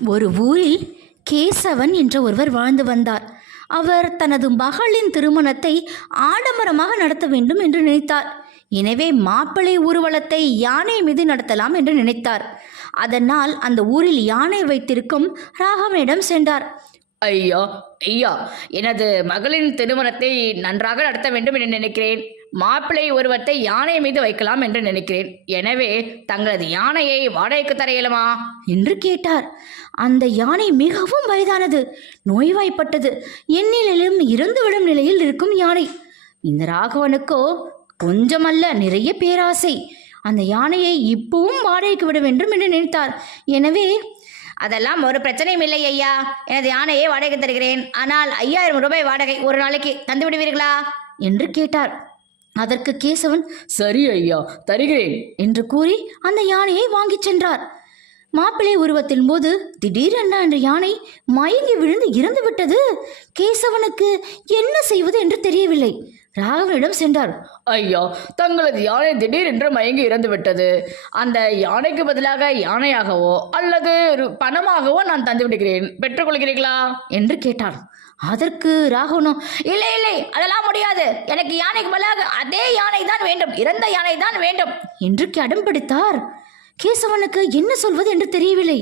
ஒரு ஊரில் கேசவன் என்ற ஒருவர் வாழ்ந்து வந்தார். அவர் தனது மகளின் திருமணத்தை ஆடம்பரமாக நடத்த வேண்டும் என்று நினைத்தார். எனவே மாப்பிள்ளை ஊர்வலத்தை யானை மீது நடத்தலாம் என்று நினைத்தார். அதனால் அந்த ஊரில் யானை வைத்திருக்கும் ராகவனிடம் சென்றார். ஐயா ஐயா, எனது மகளின் திருமணத்தை நன்றாக நடத்த வேண்டும் என்று நினைக்கிறேன். மாப்பிள்ளை உருவத்தை யானை மீது வைக்கலாம் என்று நினைக்கிறேன். எனவே தங்களது யானையை வாடகைக்கு தர இயலுமா என்று கேட்டார். அந்த யானை மிகவும் வயதானது, நோய்வாய்ப்பட்டது, எந்நிலையிலும் இறந்துவிடும் நிலையில் இருக்கும் யானை. இந்த ராகவனுக்கோ கொஞ்சமல்ல, நிறைய பேராசை. அந்த யானையை இப்பவும் வாடகைக்கு விட வேண்டும் என்று நினைத்தார். எனவே அதெல்லாம் ஒரு பிரச்சனையும் இல்லை ஐயா, எனது யானையை வாடகை தருகிறேன். ஆனால் 5000 ரூபாய் வாடகை ஒரு நாளைக்கு தந்து விடுவீர்களா என்று கேட்டார். அதற்கு கேசவன் சரி ஐயா, தருகிறேன் என்று கூறி அந்த யானையை வாங்கிச் சென்றார். மாப்பிள்ளை உருவத்தின் போது திடீரென அந்த யானை மயங்கி விழுந்து இறந்து விட்டது. கேசவனுக்கு என்ன செய்வது என்று தெரியவில்லை. ராகவனிடம் சென்றார். ஐயா, தங்களது யானை திடீரென்று மயங்கி இறந்து விட்டது. அந்த யானைக்கு பதிலாக யானையாகவோ அல்லது பணமாகவோ நான் தந்து விடுகிறேன், பெற்றுக்கொள்கிறீர்களா என்று கேட்டார். அதற்கு ராகவனோ இல்லை இல்லை, அதெல்லாம் முடியாது. எனக்கு யானைக்கு பதிலாக அதே யானை தான் வேண்டும், இறந்த யானை தான் வேண்டும் என்று அடம் பிடித்தார். கேசவனுக்கு என்ன சொல்வது என்று தெரியவில்லை.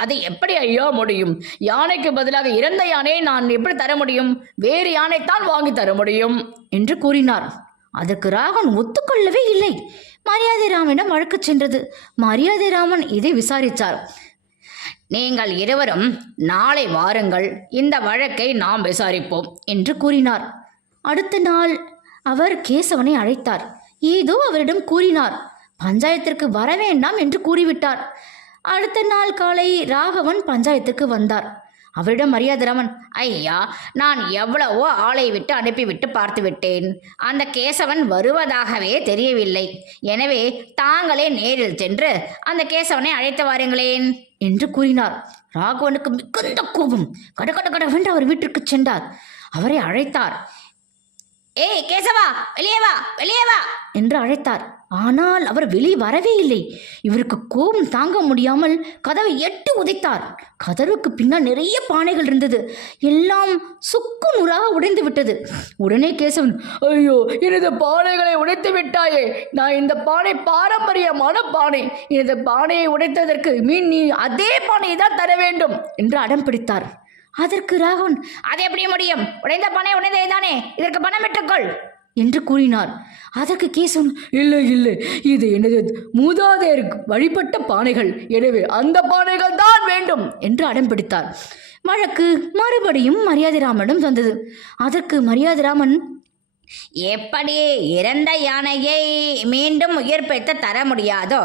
அது எப்படி ஐயா முடியும்? யானைக்கு பதிலாக இறந்த யானையை நான் எப்படி தர முடியும்? வேறு யானைத்தான் வாங்கி தர முடியும் என்று கூறினார். அதற்கு ராகவன் ஒத்துக்கொள்ளவே இல்லை. மரியாதை ராமனிடம் வழக்கு சென்றது. மரியாதை ராமன் இதை விசாரித்தார். நீங்கள் இருவரும் நாளை வாருங்கள், இந்த வழக்கை நாம் விசாரிப்போம் என்று கூறினார். அடுத்த நாள் அவர் கேசவனை அழைத்தார். ஏதோ அவரிடம் கூறினார். பஞ்சாயத்திற்கு வர வேண்டாம் என்று கூறிவிட்டார். அடுத்த நாள் காலை ராகவன் பஞ்சாயத்துக்கு வந்தார். அவரிடம் மரியாதைராமன், ஐயா, நான் எவ்வளவோ ஆளை விட்டு அனுப்பிவிட்டு பார்த்து விட்டேன். அந்த கேசவன் வருவதாகவே தெரியவில்லை. எனவே தாங்களே நேரில் சென்று அந்த கேசவனை அழைத்து வாருங்களேன் என்று கூறினார். ராகவனுக்கு மிகுந்த கோபம். கடகடகடவென்று அவர் வீட்டிற்கு சென்றார். அவரை அழைத்தார். ஏய் கேசவா, வெளியே வா, வெளியே வா என்று அழைத்தார். ஆனால் அவர் வெளியே வரவே இல்லை. இவருக்கு கோபம் தாங்க முடியாமல் கதவை எட்டி உதைத்தார். கதவுக்கு பின்னால் நிறைய பானைகள் இருந்தது. எல்லாம் சுக்கு நூறாக உடைந்து விட்டது. உடனே கேசவன், ஐயோ, எனது பானைகளை உடைத்து விட்டாயே. நான் இந்த பானை பாரம்பரியமான பானை. எனது பானையை உடைத்ததற்கு நீ அதே பானையை தான் தர வேண்டும் என்று அடம் பிடித்தார். அதற்கு ராகவன், அது எப்படி முடியும்? உடைந்த பானை உடைந்தே தானே, இதற்கு பணம் பெற்றுக்கொள் என்று கூறினார். அதற்கு கேசவன், இல்லை இல்லை, இது எனது மூதாதையர் வழிபட்ட பானைகள், எனவே அந்த பானைகள் தான் வேண்டும் என்று அடம் பிடித்தார். வழக்கு மறுபடியும் மரியாதைராமனிடம் வந்தது. அதற்கு மரியாதைராமன், எப்படி இறந்த யானையை மீண்டும் உயிர்ப்பித்து தர முடியாதோ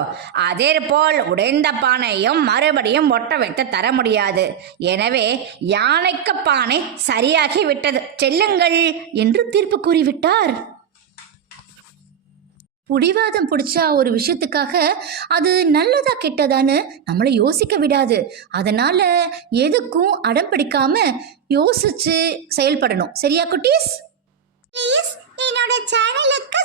அதேபோல் உடைந்த பானையும் மறுபடியும் ஒட்ட வைத்து தர முடியாது. எனவே யானைக்கு பானை சரியாகி விட்டது, செல்லுங்கள் என்று தீர்ப்பு கூறிவிட்டார். புடிவாதம் பிடிச்சா ஒரு விஷயத்துக்காக அது நல்லதா கெட்டதான்னு நம்மளை யோசிக்க விடாது. அதனால எதுக்கும் அடம் பிடிக்காம யோசிச்சு செயல்படணும். சரியா குட்டீஸ்? ப்ளீஸ் என்னோட சேனலுக்கு